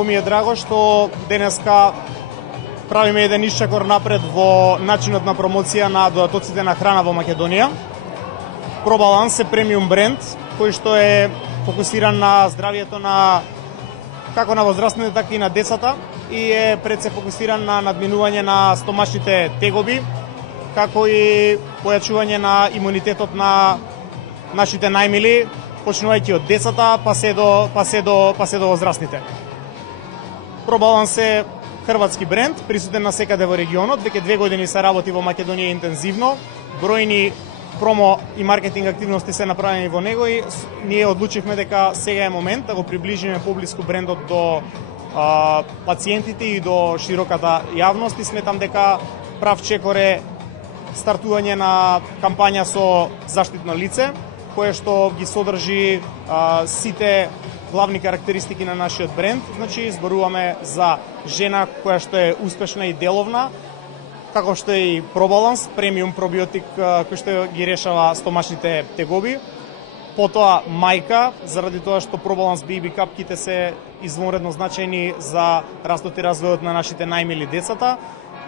Многу ми е драго што денеска правиме еден исчекор напред во начинот на промоција на додатоците на храна во Македонија. ProBalance е премиум бренд кој што е фокусиран на здравието на како на возрастните, така и на децата и е пред се фокусиран на надминување на стомашните тегоби, како и појачување на имунитетот на нашите најмили, почнувајќи од децата па се до возрастните. ProBalance е хрватски бренд, присутен на секаде во регионот, веќе 2 години се работи во Македонија интензивно, бројни промо и маркетинг активности се направени во него и ние одлучивме дека сега е момент да го приближиме поблиску брендот до пациентите и до широката јавност и сметам дека прав чекор е стартување на кампања со заштитно лице, кое што ги содржи сите главни карактеристики на нашиот бренд. Значи, зборуваме за жена која што е успешна и деловна, како што е и ProBalance, премиум пробиотик кој што ги решава стомашните тегоби. Потоа мајка, заради тоа што ProBalance Baby капките се извонредно значајни за растот и развојот на нашите најмили децата.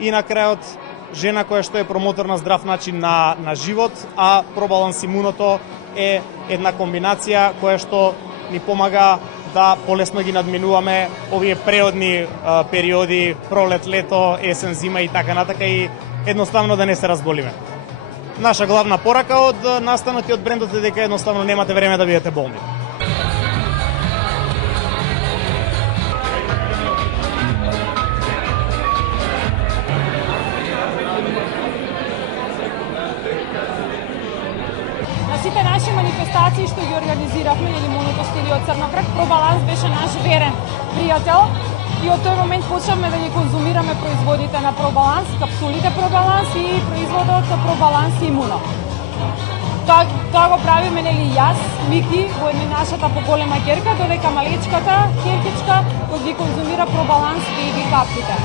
И на крајот, жена која што е промотор на здрав начин на живот, а ProBalance имуното е една комбинација која што ни помага да полесно ги надминуваме овие преодни периоди, пролет, лето, есен, зима и така натака и едноставно да не се разболиме. Наша главна порака од настанот и од брендот е дека едноставно немате време да бидете болни. Сите наши манифестации што ги организиравме, или Монотост или од Црноград, ProBalance беше наш верен пријател и од тој момент почнавме да ги конзумираме производите на ProBalance, капсулите ProBalance и производот ProBalance Имуно. Тоа го правиме нели јас, Мики, во нашата поголема ќерка, додека малечката ќеркичка кој ги конзумира ProBalance Baby капките.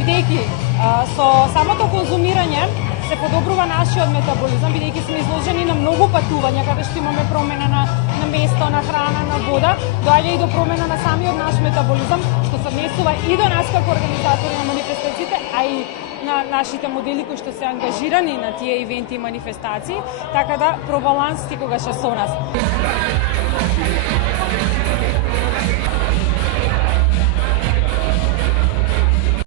Бидејќи со самото конзумирање се подобрува нашиот метаболизам, бидејќи сме изложени на многу патувања, каде што имаме промена на место, на храна, на вода, доаѓа и до промена на самиот наш метаболизам, што се однесува и до нас како организатори на манифестациите, а и на нашите модели кои што се ангажирани на тие ивенти и манифестации, така да ProBalance секогаш е со нас.